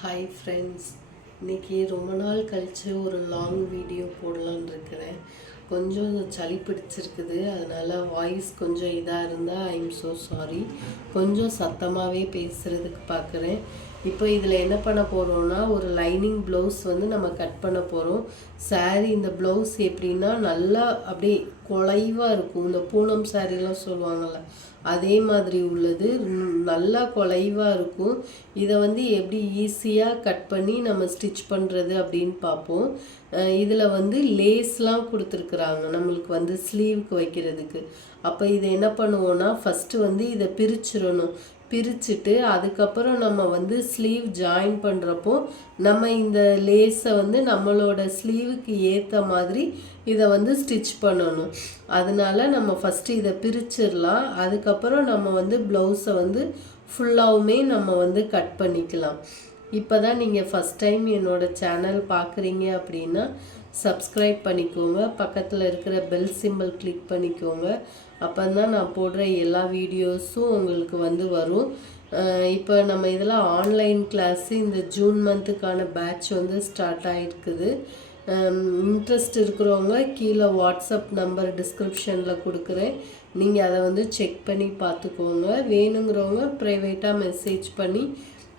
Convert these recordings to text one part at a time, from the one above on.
Hi friends இன்னைக்கு ரொம்ப நாள் கழித்து ஒரு லாங் வீடியோ போடலான்னு இருக்கிறேன். கொஞ்சம் சளி பிடிச்சிருக்குது. அதனால் வாய்ஸ் கொஞ்சம் இதாக இருந்தால் ஐம் ஸோ சாரி கொஞ்சம் சத்தமாகவே பேசுகிறதுக்கு பார்க்குறேன் இப்போ இதில் என்ன பண்ண போகிறோம்னா ஒரு லைனிங் ப்ளவுஸ் வந்து நம்ம கட் பண்ண போகிறோம் சாரீ இந்த ப்ளவுஸ் எப்படின்னா நல்லா அப்படியே குலைவாக இருக்கும். இந்த பூனம் சாரீலாம் சொல்லுவாங்கள்ல அதே மாதிரி உள்ளது. நல்லா குலைவாக இருக்கும். இதை வந்து எப்படி ஈஸியாக கட் பண்ணி நம்ம ஸ்டிச் பண்ணுறது அப்படின்னு பார்ப்போம். இதில் வந்து லேஸ்லாம் கொடுத்துருக்குறாங்க நம்மளுக்கு வந்து ஸ்லீவுக்கு வைக்கிறதுக்கு. அப்போ இதை என்ன பண்ணுவோன்னா ஃபஸ்ட்டு வந்து இதை பிரிச்சிடணும். பிரிச்சுட்டு அதுக்கப்புறம் நம்ம வந்து ஸ்லீவ் ஜாயின் பண்ணுறப்போ நம்ம இந்த லேஸை வந்து நம்மளோட ஸ்லீவுக்கு ஏற்ற மாதிரி இதை வந்து ஸ்டிச் பண்ணணும். அதனால நம்ம ஃபஸ்ட்டு இதை பிரிச்சிடலாம். அதுக்கப்புறம் நம்ம வந்து ப்ளவுஸை வந்து ஃபுல்லாகவுமே நம்ம வந்து கட் பண்ணிக்கலாம். இப்போ தான் நீங்கள் ஃபஸ்ட் டைம் என்னோடய சேனல் பார்க்குறீங்க அப்படின்னா சப்ஸ்கிரைப் பண்ணிக்கோங்க. பக்கத்தில் இருக்கிற பெல் சிம்பிள் கிளிக் பண்ணிக்கோங்க. அப்போ தான் நான் போடுற எல்லா வீடியோஸும் உங்களுக்கு வந்து வரும். இப்போ நம்ம இதில் ஆன்லைன் கிளாஸு இந்த ஜூன் மந்த்துக்கான பேட்ச் வந்து ஸ்டார்ட் ஆகிருக்குது இன்ட்ரெஸ்ட் இருக்கிறவங்க கீழே வாட்ஸ்அப் நம்பர் டிஸ்கிரிப்ஷனில் கொடுக்குறேன். நீங்கள் அதை வந்து செக் பண்ணி பார்த்துக்கோங்க. வேணுங்கிறவங்க ப்ரைவேட்டாக மெசேஜ் பண்ணி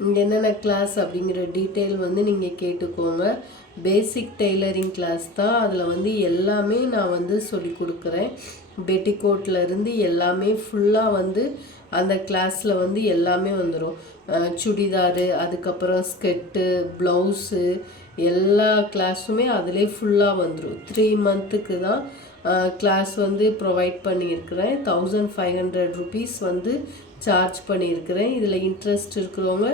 இங்கே என்னென்ன கிளாஸ் அப்படிங்கிற டீட்டெயில் வந்து நீங்கள் கேட்டுக்கோங்க. பேசிக் டெய்லரிங் கிளாஸ் தான். அதில் வந்து எல்லாமே நான் வந்து சொல்லி கொடுக்குறேன். பெட்டிகோட்ல இருந்து எல்லாமே ஃபுல்லாக வந்து அந்த கிளாஸில் வந்து எல்லாமே வந்துடும் சுடிதாரு அதுக்கப்புறம் ஸ்கெட்டு ப்ளவுஸு எல்லா கிளாஸுமே அதிலே ஃபுல்லாக வந்துடும் த்ரீ மந்த்துக்கு தான் கிளாஸ் வந்து ப்ரொவைட் பண்ணியிருக்கிறேன். தௌசண்ட் ஃபைவ் ஹண்ட்ரட் ருபீஸ் வந்து சார்ஜ் பண்ணியிருக்கிறேன். இதில் இன்ட்ரெஸ்ட் இருக்கிறவங்க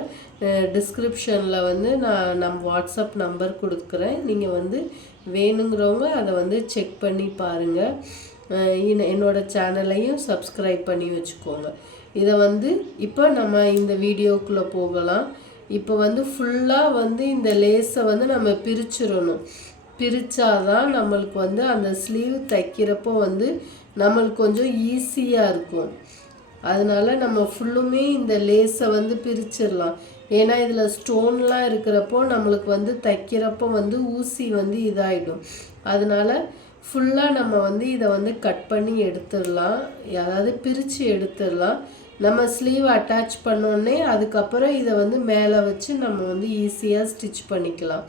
டிஸ்கிரிப்ஷனில் வந்து நான் நம் வாட்ஸ்அப் நம்பர் கொடுக்குறேன். நீங்கள் வந்து வேணுங்கிறவங்க அதை வந்து செக் பண்ணி பாருங்கள் என்னோடய சேனலையும் சப்ஸ்கிரைப் பண்ணி வச்சுக்கோங்க. இதை வந்து இப்போ நம்ம இந்த வீடியோக்குள்ளே போகலாம். இப்போ வந்து ஃபுல்லாக வந்து இந்த லேஸை வந்து நம்ம பிரிச்சிடணும். பிரித்தாதான் நம்மளுக்கு வந்து அந்த ஸ்லீவ் தைக்கிறப்போ வந்து நம்மளுக்கு கொஞ்சம் ஈஸியாக இருக்கும். அதனால் நம்ம ஃபுல்லுமே இந்த லேஸை வந்து பிரிச்சிடலாம். ஏன்னா இதில் ஸ்டோன்லாம் இருக்கிறப்போ நம்மளுக்கு வந்து தைக்கிறப்போ வந்து ஊசி வந்து இதாகிடும் அதனால் ஃபுல்லாக நம்ம வந்து இதை வந்து கட் பண்ணி எடுத்துடலாம். அதாவது பிரித்து எடுத்துடலாம். நம்ம ஸ்லீவ் அட்டாச் பண்ணோடனே அதுக்கப்புறம் இதை வந்து மேலே வச்சு நம்ம வந்து ஈஸியாக ஸ்டிச் பண்ணிக்கலாம்.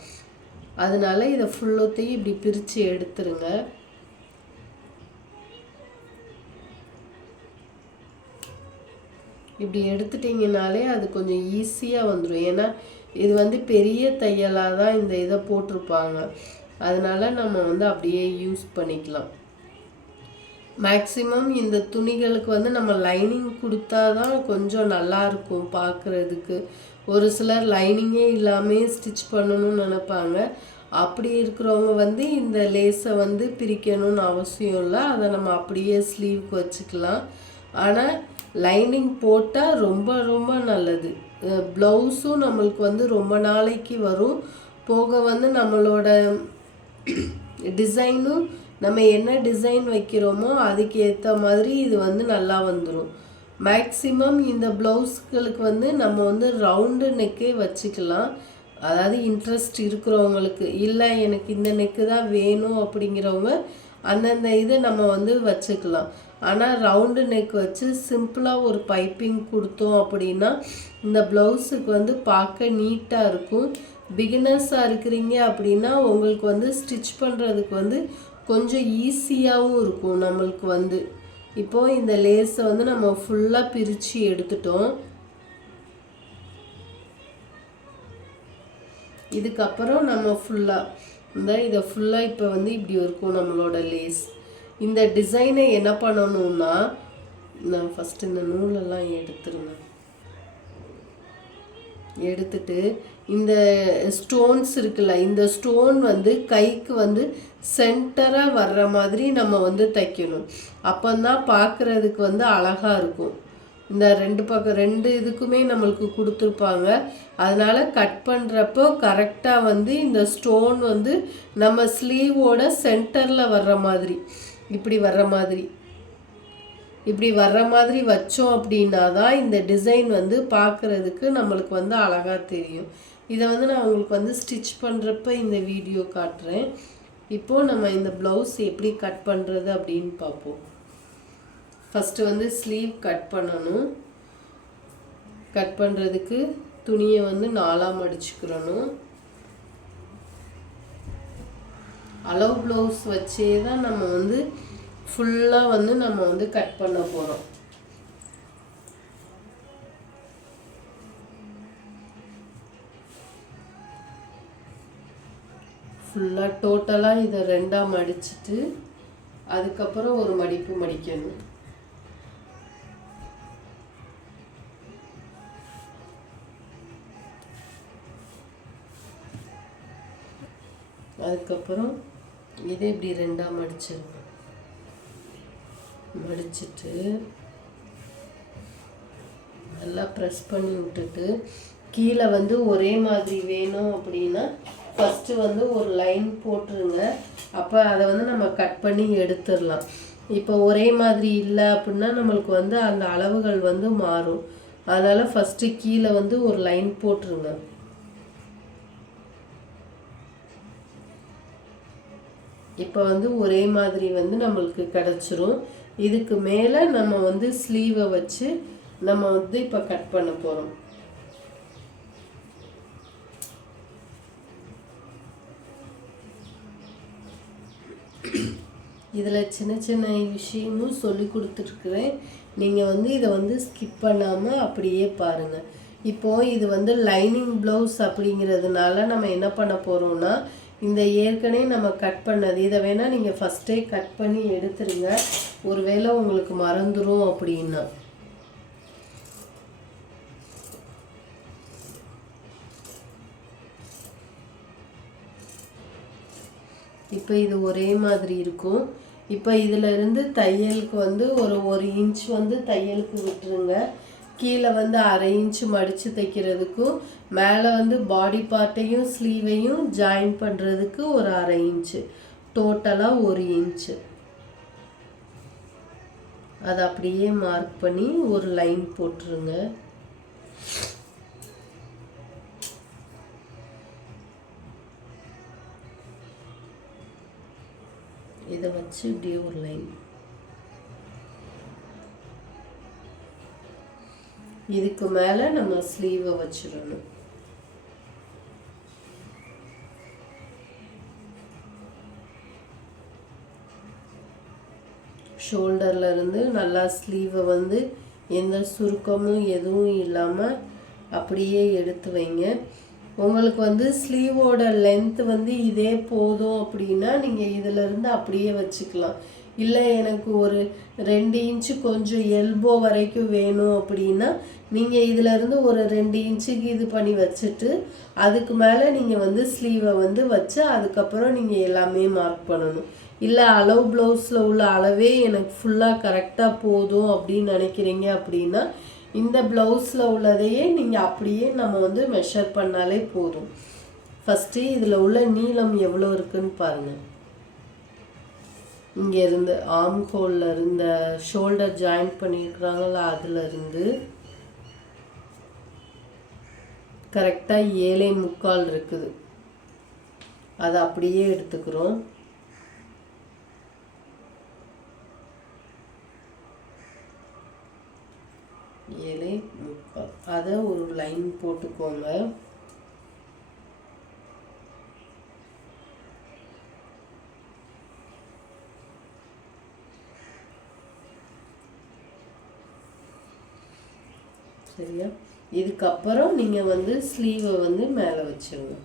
அதனால இதை ஃபுல்லத்தையும் இப்படி பிரித்து எடுத்துருங்க. இப்படி எடுத்துட்டிங்கனாலே அது கொஞ்சம் ஈஸியாக வந்துடும் ஏன்னா இது வந்து பெரிய தையலாக தான் இந்த இதை போட்டிருப்பாங்க. அதனால் நம்ம வந்து அப்படியே யூஸ் பண்ணிக்கலாம். மேக்ஸிமம் இந்த துணிகளுக்கு வந்து நம்ம லைனிங் கொடுத்தா தான் கொஞ்சம் நல்லாயிருக்கும் பார்க்குறதுக்கு. ஒரு சிலர் லைனிங்கே இல்லாமல் ஸ்டிச் பண்ணணும்னு நினப்பாங்க. அப்படி இருக்கிறவங்க வந்து இந்த லேஸை வந்து பிரிக்கணும்னு அவசியம் இல்லை. அதை நம்ம அப்படியே ஸ்லீவ்க்கு வச்சுக்கலாம். ஆனால் லைனிங் போட்டால் ரொம்ப ரொம்ப நல்லது. ப்ளவுஸும் நம்மளுக்கு வந்து ரொம்ப நாளைக்கு வரும். போக வந்து நம்மளோட டிசைனும் நம்ம என்ன டிசைன் வைக்கிறோமோ அதுக்கு ஏற்ற மாதிரி இது வந்து நல்லா வந்துடும் மேக்ஸிமம் இந்த ப்ளவுஸ்களுக்கு வந்து நம்ம வந்து ரவுண்டு நெக்கே வச்சுக்கலாம். அதாவது இன்ட்ரெஸ்ட் இருக்கிறவங்களுக்கு. இல்லை எனக்கு இந்த நெக்கு தான் வேணும் அப்படிங்கிறவங்க அந்தந்த இதை நம்ம வந்து வச்சுக்கலாம். ஆனால் ரவுண்டு நெக் வச்சு சிம்பிளாக ஒரு பைப்பிங் கொடுத்தோம் அப்படின்னா இந்த ப்ளவுஸுக்கு வந்து பார்க்க நீட்டாக இருக்கும். பிகினர்ஸாக இருக்கிறீங்க அப்படின்னா உங்களுக்கு வந்து ஸ்டிச் பண்ணுறதுக்கு வந்து கொஞ்சம் ஈஸியாகவும் இருக்கும் நம்மளுக்கு வந்து. இப்போது இந்த லேஸை வந்து நம்ம ஃபுல்லாக பிரித்து எடுத்துட்டோம். இதுக்கப்புறம் நம்ம ஃபுல்லாக இந்த இதை ஃபுல்லாக இப்போ வந்து இப்படி இருக்கும் நம்மளோட லேஸ் இந்த டிசைனை என்ன பண்ணணும்னா நான் ஃபஸ்ட்டு இந்த நூலெல்லாம் எடுத்துருந்தேன் எடுத்துட்டு இந்த ஸ்டோன்ஸ் இருக்குல்ல இந்த ஸ்டோன் வந்து கைக்கு வந்து சென்டராக வர்ற மாதிரி நம்ம வந்து தைக்கணும். அப்போந்தான் பார்க்குறதுக்கு வந்து அழகாக இருக்கும். இந்த ரெண்டு பக்கம் ரெண்டு இதுக்குமே நம்மளுக்கு கொடுத்துருப்பாங்க. அதனால் கட் பண்ணுறப்போ கரெக்டாக வந்து இந்த ஸ்டோன் வந்து நம்ம ஸ்லீவோட சென்டரில் வர்ற மாதிரி. இப்படி வர்ற மாதிரி. இப்படி வர்ற மாதிரி வச்சோம் அப்படின்னா தான் இந்த டிசைன் வந்து பார்க்குறதுக்கு நம்மளுக்கு வந்து அழகாக தெரியும். இதை வந்து நான் உங்களுக்கு வந்து ஸ்டிச் பண்ணுறப்ப இந்த வீடியோ காட்டுறேன். இப்போது நம்ம இந்த ப்ளவுஸ் எப்படி கட் பண்ணுறது அப்படின்னு பார்ப்போம். ஃபஸ்ட்டு வந்து ஸ்லீவ் கட் பண்ணணும். கட் பண்ணுறதுக்கு துணியை வந்து நாலாக மடிச்சுக்கிறணும் அளவு ப்ளவுஸ் வச்சே தான் நம்ம வந்து ஃபுல்லாக வந்து நம்ம வந்து கட் பண்ண போகிறோம் ஃபுல்லாக டோட்டலாக இதை ரெண்டாக மடிச்சிட்டு அதுக்கப்புறம் ஒரு மடிப்பு மடிக்கணும். அதுக்கப்புறம் இது இப்படி ரெண்டாக மடிச்சிடணும் மடிச்சிட்டு நல்லா ப்ரெஸ் பண்ணி விட்டுட்டு கீழே வந்து ஒரே மாதிரி வேணும் அப்படின்னா ஃபஸ்ட்டு வந்து ஒரு லைன் போட்டுருங்க. அப்போ அதை வந்து நம்ம கட் பண்ணி எடுத்துடலாம். இப்போ ஒரே மாதிரி இல்லை அப்படின்னா நம்மளுக்கு வந்து அந்த அளவுகள் வந்து மாறும். அதனால் ஃபஸ்ட்டு கீழே வந்து ஒரு லைன் போட்டுருங்க. இப்போ வந்து ஒரே மாதிரி வந்து நம்மளுக்கு கிடச்சிரும். இதுக்கு மேலே நம்ம வந்து ஸ்லீவை வச்சு நம்ம வந்து இப்போ கட் பண்ண போகிறோம் இதில் சின்ன சின்ன விஷயமும் சொல்லி கொடுத்துட்ருக்குறேன் நீங்கள் வந்து இதை வந்து ஸ்கிப் பண்ணாமல் அப்படியே பாருங்கள் இப்போது இது வந்து லைனிங் ப்ளவுஸ் அப்படிங்கிறதுனால நம்ம என்ன பண்ண போகிறோம்னா இந்த ஏற்கனவே நம்ம கட் பண்ணது. இதை வேணால் நீங்கள் ஃபஸ்ட்டே கட் பண்ணி எடுத்துருங்க. ஒருவேளை உங்களுக்கு மறந்துடும் அப்படின்னா. இப்போ இது ஒரே மாதிரி இருக்கும். இப்போ இதிலிருந்து தையலுக்கு வந்து ஒரு ஒரு இன்ச் வந்து தையலுக்கு விட்டுருங்க. கீழே வந்து அரை இன்ச்சு மடித்து தைக்கிறதுக்கும் மேலே வந்து பாடி பார்ட்டையும் ஸ்லீவையும் ஜாயின் பண்ணுறதுக்கு ஒரு அரை இன்ச்சு டோட்டலாக ஒரு இன்ச்சு அதை அப்படியே மார்க் பண்ணி ஒரு லைன் போட்டுருங்க. இதை வச்சு இப்படியே ஒரு லைன் இதுக்கு மேலே நம்ம ஸ்லீவை வச்சிடணும். ஷோல்டரில் இருந்து நல்லா ஸ்லீவை வந்து எந்த சுருக்கமும் எதுவும் இல்லாமல் அப்படியே எடுத்து வைங்க. உங்களுக்கு வந்து ஸ்லீவோட லென்த் வந்து இதே போதும் அப்படின்னா நீங்கள் இதிலேருந்து அப்படியே வச்சுக்கலாம். இல்லை எனக்கு ஒரு ரெண்டு இன்ச்சு கொஞ்சம் எல்போ வரைக்கும் வேணும் அப்படின்னா நீங்கள் இதிலேருந்து ஒரு ரெண்டு இன்ச்சுக்கு இது பண்ணி வச்சுட்டு அதுக்கு மேலே நீங்கள் வந்து ஸ்லீவை வந்து வச்சு அதுக்கப்புறம் நீங்கள் எல்லாமே மார்க் பண்ணணும். இல்லை அளவு ப்ளவுஸில் உள்ள அளவே எனக்கு ஃபுல்லாக கரெக்டாக போதும் அப்படின்னு நினைக்கிறீங்க அப்படின்னா இந்த ப்ளவுஸில் உள்ளதையே நீங்கள் அப்படியே நம்ம வந்து மெஷர் பண்ணாலே போதும். ஃபஸ்ட்டு இதில் உள்ள நீளம் எவ்வளோ இருக்குன்னு பாருங்கள் இங்கே இருந்து ஹோலில் இருந்த ஷோல்டர் ஜாயின் பண்ணியிருக்கிறாங்கள அதிலிருந்து கரெக்டாக ஏழை முக்கால் இருக்குது. அதை அப்படியே எடுத்துக்கிறோம். ஏழை முக்கால். அதை ஒரு லைன் போட்டுக்கோங்க. சரியா? இதுக்கப்புறம் நீங்கள் வந்து ஸ்லீவை வந்து மேலே வச்சுருங்க.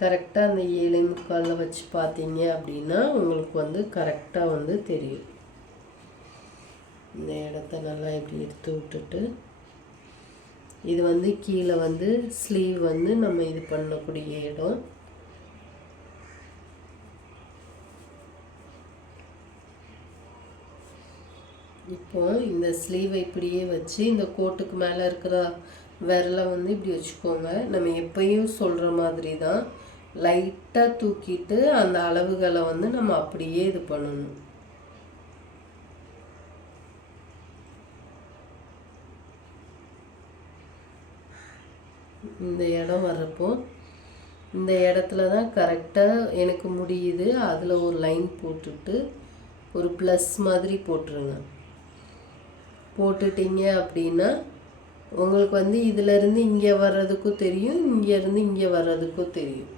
கரெக்டாக அந்த ஏழை முக்காலில் வச்சு பார்த்தீங்க அப்படின்னா உங்களுக்கு வந்து கரெக்டாக வந்து தெரியும். இந்த இடத்த நல்லா இப்படி எடுத்து விட்டுட்டு இது வந்து கீழே வந்து ஸ்லீவ் வந்து நம்ம இது பண்ணக்கூடிய இடம். இப்போ இந்த ஸ்லீவை இப்படியே வச்சு இந்த கோட்டுக்கு மேலே இருக்கிற விரலை வந்து இப்படி வச்சுக்கோங்க. நம்ம எப்பயும் சொல்கிற மாதிரி தான் லைட்டாக தூக்கிட்டு அந்த அளவுகளை வந்து நம்ம அப்படியே இது பண்ணணும். இந்த இடம் வர்றப்போ இந்த இடத்துல தான் கரெக்டாக எனக்கு முடியுது. அதில் ஒரு லைன் போட்டுட்டு ஒரு ப்ளஸ் மாதிரி போட்டுருங்க. போட்டுட்டீங்க அப்படின்னா உங்களுக்கு வந்து இதிலேருந்து இங்கே வர்றதுக்கும் தெரியும் இங்கேருந்து இங்கே வர்றதுக்கும் தெரியும்.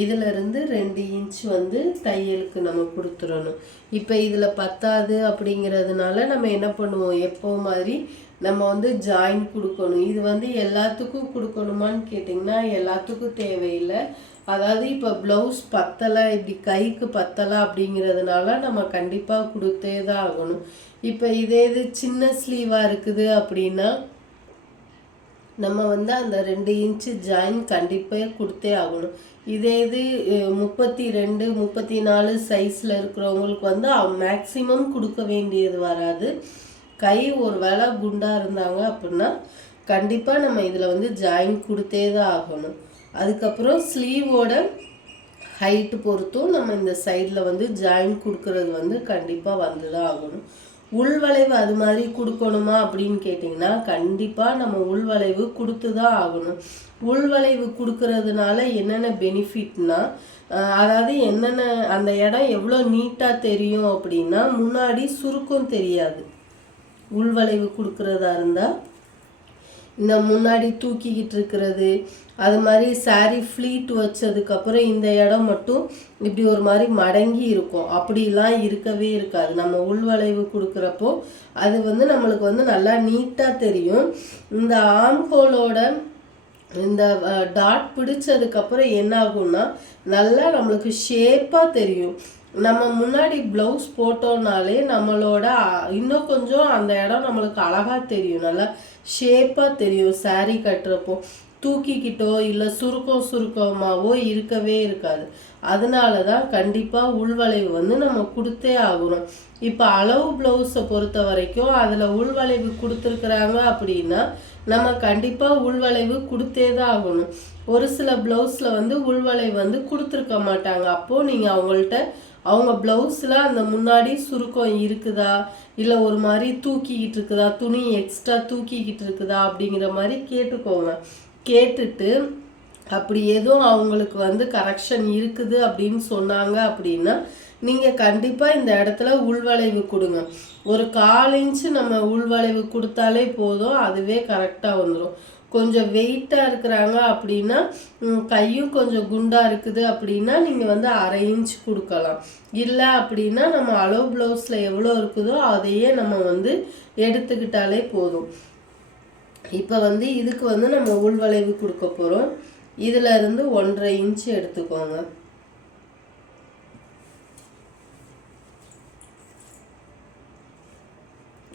இதுல இருந்து ரெண்டு இன்ச் வந்து தையலுக்கு நம்ம கொடுத்துடணும். இப்போ இதில் பத்தாது அப்படிங்கிறதுனால நம்ம என்ன பண்ணுவோம்? எப்போ மாதிரி நம்ம வந்து ஜாயின் கொடுக்கணும். இது வந்து எல்லாத்துக்கும் கொடுக்கணுமான்னு கேட்டிங்கன்னா எல்லாத்துக்கும் தேவையில்லை. அதாவது இப்போ ப்ளவுஸ் பத்தலை இப்படி கைக்கு பத்தலை அப்படிங்கிறதுனால நம்ம கண்டிப்பாக கொடுத்தே தான் ஆகணும். இப்போ இதே இது சின்ன ஸ்லீவாக இருக்குது அப்படின்னா நம்ம வந்து அந்த ரெண்டு இன்ச்சு ஜாயின் கண்டிப்பாக கொடுத்தே ஆகணும். இதே இது முப்பத்தி ரெண்டு முப்பத்தி நாலு சைஸில் இருக்கிறவங்களுக்கு வந்து மேக்ஸிமம் கொடுக்க வேண்டியது வராது. கை ஒரு வேளை குண்டாக இருந்தாங்க அப்படின்னா கண்டிப்பாக நம்ம இதில் வந்து ஜாயின் கொடுத்தே தான் ஆகணும். அதுக்கப்புறம் ஸ்லீவோட ஹைட்டு பொறுத்தும் நம்ம இந்த சைடில் வந்து ஜாயின் கொடுக்கறது வந்து கண்டிப்பாக வந்து தான் ஆகணும். உள்வளைவு அது மாதிரி கொடுக்கணுமா அப்படின்னு கேட்டிங்கன்னா கண்டிப்பாக நம்ம உள்வளைவு கொடுத்து தான் ஆகணும். உள்வளைவு கொடுக்கறதுனால என்னென்ன பெனிஃபிட்னா அதாவது என்னென்ன அந்த இடம் எவ்வளோ நீட்டாக தெரியும் அப்படின்னா முன்னாடி சுருக்கம் தெரியாது. உள்வளைவு கொடுக்குறதா இருந்தால் இந்த முன்னாடி தூக்கிக்கிட்டு இருக்கிறது அது மாதிரி சாரி ஃப்ளீட் வச்சதுக்கப்புறம் இந்த இடம் மட்டும் இப்படி ஒரு மாதிரி மடங்கி இருக்கும். அப்படிலாம் இருக்கவே இருக்காது. நம்ம உள்வளைவு கொடுக்குறப்போ அது வந்து நம்மளுக்கு வந்து நல்லா நீட்டாக தெரியும். இந்த ஆம்ஹோலோட இந்த டாட் பிடிச்சதுக்கப்புறம் என்ன ஆகும்னா நல்லா நம்மளுக்கு ஷேப்பாக தெரியும். நம்ம முன்னாடி ப்ளவுஸ் போட்டோம்னாலே நம்மளோட இன்னும் கொஞ்சம் அந்த இடம் நம்மளுக்கு அழகாக தெரியும். நல்லா ஷேப்பாக தெரியும். சாரீ கட்டுறப்போ தூக்கிக்கிட்டோ இல்லை சுருக்கம் சுருக்கமாகவோ இருக்கவே இருக்காது. அதனால தான் கண்டிப்பாக உள்வளைவு வந்து நம்ம கொடுத்தே ஆகணும். இப்போ அளவு ப்ளவுஸை பொறுத்த வரைக்கும் அதில் உள்வளைவு கொடுத்துருக்குறாங்க அப்படின்னா நம்ம கண்டிப்பாக உள்வளைவு கொடுத்தே தான் ஆகணும். ஒரு சில ப்ளவுஸில் வந்து உள்வளைவு வந்து கொடுத்துருக்க மாட்டாங்க. அப்போது நீங்கள் அவங்கள்ட்ட அவங்க ப்ளவுஸில் அந்த முன்னாடி சுருக்கம் இருக்குதா? இல்லை ஒரு மாதிரி தூக்கிக்கிட்டு இருக்குதா? துணி எக்ஸ்ட்ரா தூக்கிக்கிட்டு இருக்குதா? அப்படிங்கிற மாதிரி கேட்டுக்கோங்க. கேட்டுட்டு அப்படி எதுவும் அவங்களுக்கு வந்து கரெக்ஷன் இருக்குது அப்படின்னு சொன்னாங்க அப்படின்னா நீங்கள் கண்டிப்பாக இந்த இடத்துல உள்வளைவு கொடுங்க. ஒரு கால் இன்ச்சு நம்ம உள்வளைவு கொடுத்தாலே போதும் அதுவே கரெக்டாக வந்துடும் கொஞ்சம் வெயிட்டாக இருக்கிறாங்க அப்படின்னா கையும் கொஞ்சம் குண்டாக இருக்குது அப்படின்னா நீங்கள் வந்து அரை இன்ச் கொடுக்கலாம். இல்லை அப்படின்னா நம்ம அளவு ப்ளவுஸில் எவ்வளோ இருக்குதோ அதையே நம்ம வந்து எடுத்துக்கிட்டாலே போதும். இப்போ வந்து இதுக்கு வந்து நம்ம உள்வளைவு கொடுக்க போகிறோம் இதில் இருந்து ஒன்றரை இன்ச்சு எடுத்துக்கோங்க.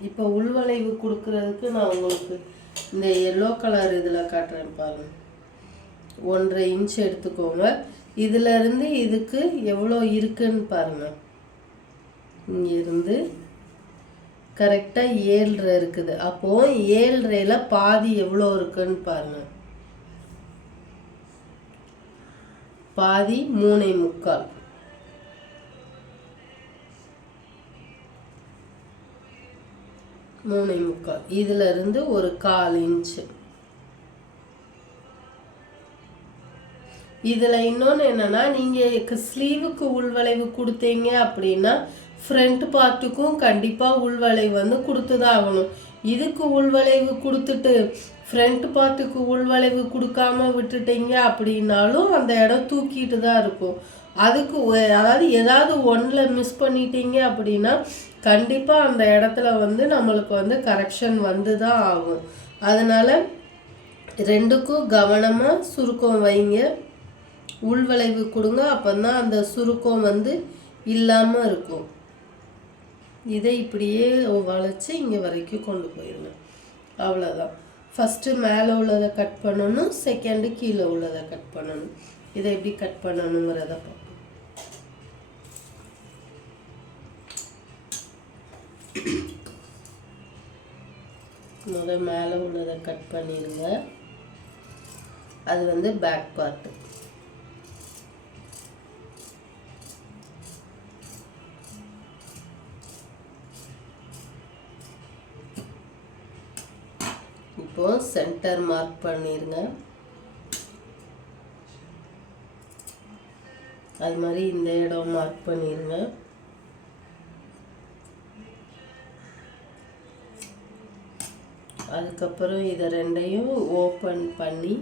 இப்போ உள்வளைவு கொடுக்கறதுக்கு நான் உங்களுக்கு இந்த எல்லோ கலர் இதில் காட்டுறேன் பாருங்க. ஒன்றரை இன்ச் எடுத்துக்கோங்க. இதிலருந்து இதுக்கு எவ்வளோ இருக்குன்னு பாருங்கள் இங்கேருந்து கரெக்டாக ஏழ்ரை இருக்குது. அப்போது ஏழ்ரையில் பாதி எவ்வளோ இருக்குன்னு பாருங்கள் பாதி மூணை முக்கால். மூணு முக்கால் இதுல இருந்து ஒரு கால் இன்ச்சு இதில் இன்னொன்று என்னென்னா நீங்கள் ஸ்லீவுக்கு உள்வளைவு கொடுத்தீங்க அப்படின்னா ஃப்ரண்ட் பார்ட்டுக்கும் கண்டிப்பாக உள்வளைவு வந்து கொடுத்து தான் ஆகணும். இதுக்கு உள்வளைவு கொடுத்துட்டு ஃப்ரண்ட் பார்ட்டுக்கு உள்வளைவு கொடுக்காம விட்டுட்டீங்க அப்படின்னாலும் அந்த இடம் தூக்கிட்டு தான் இருக்கும். அதுக்கு அதாவது ஏதாவது ஒன்றில் மிஸ் பண்ணிட்டீங்க அப்படின்னா கண்டிப்பாக அந்த இடத்துல வந்து நம்மளுக்கு வந்து கரெக்ஷன் வந்து தான் ஆகும். அதனால் ரெண்டுக்கும் கவனமாக சுருக்கம் வைங்க. உள்வளைவு கொடுங்க அப்போ தான் அந்த சுருக்கம் வந்து இல்லாமல் இருக்கும். இதை இப்படியே வளைச்சி இங்கே வரைக்கும் கொண்டு போயிடுங்க. அவ்வளோதான் ஃபஸ்ட்டு மேலே உள்ளதை கட் பண்ணணும் செகண்டு கீழே உள்ளதை கட் பண்ணணும். இதை எப்படி கட் பண்ணணுங்கிறத பார்ப்போம் முதல் மேலே உள்ளதை கட் பண்ணிடுங்க. அது வந்து பேக் பார்ட்டு இப்போ சென்டர் மார்க் பண்ணிடுங்க அது மாதிரி இந்த இடம் மார்க் பண்ணிடுங்க அதுக்கப்புறம் இதை ரெண்டையும் ஓப்பன் பண்ணி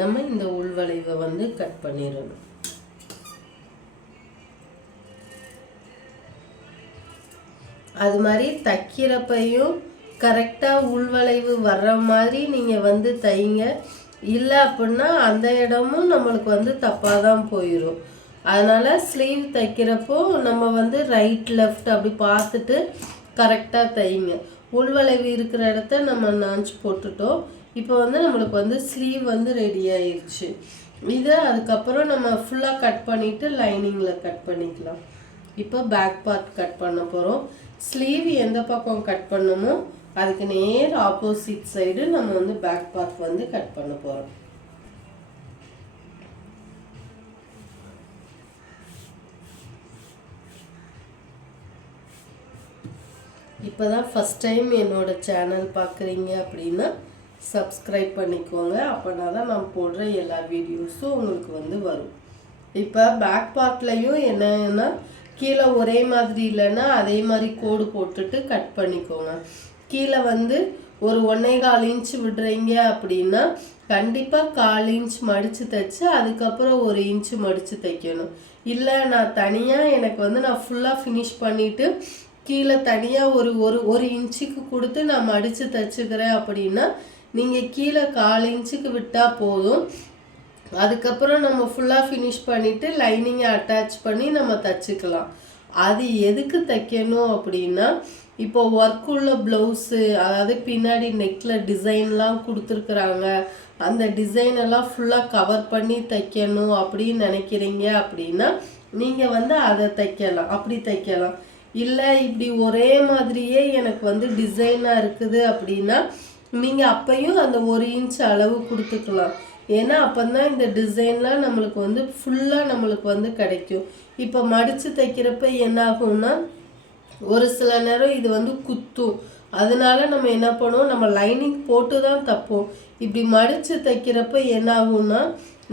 நம்ம இந்த உள்வளைவை வந்து கட் பண்ணிடணும். அது மாதிரி தைக்கிறப்பையும் கரெக்டாக உள்வளைவு வர்ற மாதிரி நீங்கள் வந்து தைங்க. இல்லை அப்படின்னா அந்த இடமும் நம்மளுக்கு வந்து தப்பாக தான் போயிடும் அதனால் ஸ்லீவ் தைக்கிறப்போ நம்ம வந்து ரைட் லெஃப்ட் அப்படி பார்த்துட்டு கரெக்டாக தைங்க. உள்வளைவு இருக்கிற இடத்த நம்ம நான்ச்சு போட்டுட்டோம். இப்போ வந்து நம்மளுக்கு வந்து ஸ்லீவ் வந்து ரெடி ஆயிடுச்சு இதை அதுக்கப்புறம் நம்ம ஃபுல்லாக கட் பண்ணிவிட்டு லைனிங்கில் கட் பண்ணிக்கலாம். இப்போ பேக் பார்ட் கட் பண்ண போகிறோம் ஸ்லீவ் எந்த பக்கம் கட் பண்ணணுமோ அதுக்கு நேர் ஆப்போசிட் சைடு நம்ம வந்து பேக் பார்ட் வந்து கட் பண்ண போகிறோம் இப்போ தான் ஃபஸ்ட் டைம் என்னோட சேனல் பார்க்குறீங்க அப்படின்னா சப்ஸ்கிரைப் பண்ணிக்கோங்க. அப்போனா தான் நான் போடுற எல்லா வீடியோஸும் உங்களுக்கு வந்து வரும். இப்போ பேக் பார்ட்லையும் என்னன்னா கீழே ஒரே மாதிரி இல்லைன்னா அதே மாதிரி கோடு போட்டுட்டு கட் பண்ணிக்கோங்க. கீழே வந்து ஒரு ஒன்றே கால் இன்ச் விடுறீங்க அப்படின்னா கண்டிப்பாக கால் இன்ச் மடித்து தைச்சு அதுக்கப்புறம் ஒரு இன்ச்சு மடித்து தைக்கணும். இல்லை நான் தனியாக எனக்கு வந்து நான் ஃபுல்லாக ஃபினிஷ் பண்ணிவிட்டு கீழே தனியாக ஒரு ஒரு ஒரு இன்ச்சுக்கு கொடுத்து நான் மடித்து தைச்சிக்கிறேன் அப்படின்னா நீங்கள் கீழே கால் இன்ச்சுக்கு விட்டால் போதும். அதுக்கப்புறம் நம்ம ஃபுல்லாக ஃபினிஷ் பண்ணிவிட்டு லைனிங்கை அட்டாச் பண்ணி நம்ம தைச்சிக்கலாம். அது எதுக்கு தைக்கணும் அப்படின்னா இப்போ ஒர்க் உள்ள ப்ளவுஸு அதாவது பின்னாடி நெக்கில் டிசைன்லாம் கொடுத்துருக்குறாங்க. அந்த டிசைன் எல்லாம் ஃபுல்லாக கவர் பண்ணி தைக்கணும் அப்படின்னு நினைக்கிறீங்க அப்படின்னா நீங்கள் வந்து அதை தைக்கலாம். அப்படி தைக்கலாம். இல்லை இப்படி ஒரே மாதிரியே எனக்கு வந்து டிசைனாக இருக்குது அப்படின்னா நீங்கள் அப்பையும் அந்த ஒரு இன்ச் அளவு கொடுத்துக்கலாம். ஏன்னா அப்போ தான் இந்த டிசைன்லாம் நம்மளுக்கு வந்து ஃபுல்லாக நம்மளுக்கு வந்து கிடைக்கும். இப்போ மடித்து தைக்கிறப்ப என்ன ஆகும்னா ஒரு சில நேரம் இது வந்து குத்தும். அதனால நம்ம என்ன பண்ணுவோம் நம்ம லைனிங் போட்டு தான் தைப்போம். இப்படி மடித்து தைக்கிறப்ப என்ன ஆகும்னா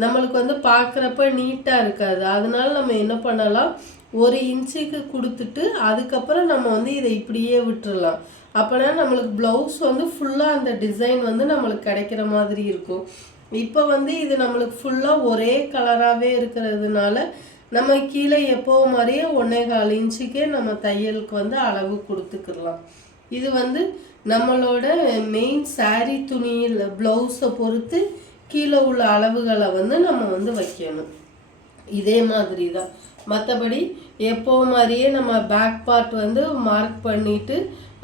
நம்மளுக்கு வந்து பார்க்குறப்ப நீட்டாக இருக்காது. அதனால நம்ம என்ன பண்ணலாம் ஒரு இன்ச்சுக்கு கொடுத்துட்டு அதுக்கப்புறம் நம்ம வந்து இதை இப்படியே விட்டுறலாம். அப்போனா நம்மளுக்கு ப்ளவுஸ் வந்து ஃபுல்லாக அந்த டிசைன் வந்து நம்மளுக்கு கிடைக்கிற மாதிரி இருக்கும். இப்போ வந்து இது நம்மளுக்கு ஃபுல்லாக ஒரே கலராகவே இருக்கிறதுனால நம்ம கீழே எப்போ மாதிரியே ஒன்றே கால் இன்ச்சுக்கே நம்ம தையலுக்கு வந்து அளவு கொடுத்துக்கிடலாம். இது வந்து நம்மளோட மெயின் சாரீ துணியில் ப்ளவுஸை பொறுத்து கீழே உள்ள அளவுகளை வந்து நம்ம வந்து வைக்கணும். இதே மாதிரி தான் மற்றபடி எப்போ மாதிரியே நம்ம பேக் பார்ட் வந்து மார்க் பண்ணிவிட்டு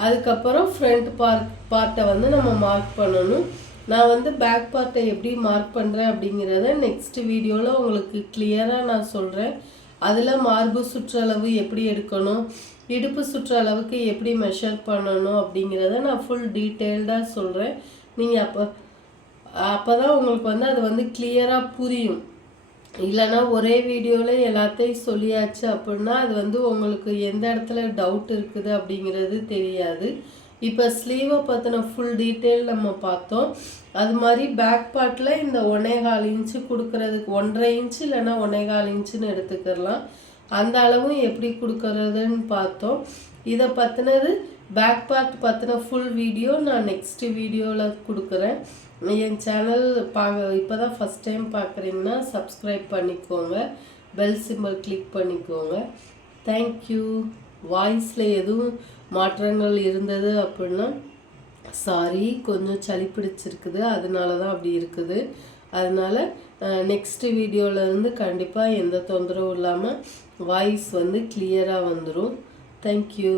அதுக்கப்புறம் ஃப்ரண்ட் பார்ட் பார்ட்டை வந்து நம்ம மார்க் பண்ணணும். நான் வந்து பேக் பார்ட்டை எப்படி மார்க் பண்ணுறேன் அப்படிங்கிறத நெக்ஸ்ட் வீடியோவில் உங்களுக்கு கிளியராக நான் சொல்கிறேன் அதில் மார்பு சுற்றளவு எப்படி எடுக்கணும் இடுப்பு சுற்றளவுக்கு எப்படி மெஷர் பண்ணணும் அப்படிங்கிறத நான் ஃபுல் டீட்டெயில்டாக சொல்கிறேன் நீங்கள் அப்போ அப்போ தான் உங்களுக்கு வந்து அது வந்து கிளியராக புரியும். இல்லைன்னா ஒரே வீடியோவில் எல்லாத்தையும் சொல்லியாச்சு அப்படின்னா அது வந்து உங்களுக்கு எந்த இடத்துல டவுட் இருக்குது அப்படிங்கிறது தெரியாது. இப்போ ஸ்லீவை பற்றின ஃபுல் டீட்டெயில் நம்ம பார்த்தோம். அது மாதிரி பேக் பார்ட்டில் இந்த ஒன்னேகால் இன்ச்சு கொடுக்கறதுக்கு ஒன்றரை இன்ச்சு இல்லைன்னா ஒன்னேகால் இன்ச்சுன்னு எடுத்துக்கிறலாம். அந்த அளவும் எப்படி கொடுக்கறதுன்னு பார்த்தோம். இதை பற்றினது பேக் பார்ட் பற்றின ஃபுல் வீடியோ நான் நெக்ஸ்ட் வீடியோவில் கொடுக்குறேன். என் சேனல் பா இப்போ தான் ஃபஸ்ட் டைம் பார்க்குறீங்கன்னா சப்ஸ்கிரைப் பண்ணிக்கோங்க. பெல் சிம்பிள் கிளிக் பண்ணிக்கோங்க. தேங்க்யூ வாய்ஸில் எதுவும் மாற்றங்கள் இருந்தது அப்படின்னா சாரி கொஞ்சம் சளி பிடிச்சிருக்குது. அதனால தான் அப்படி இருக்குது. அதனால் வீடியோவில் வீடியோவிலேருந்து கண்டிப்பாக எந்த தொந்தரவும் இல்லாமல் வாய்ஸ் வந்து கிளியராக வந்துடும் தேங்க்யூ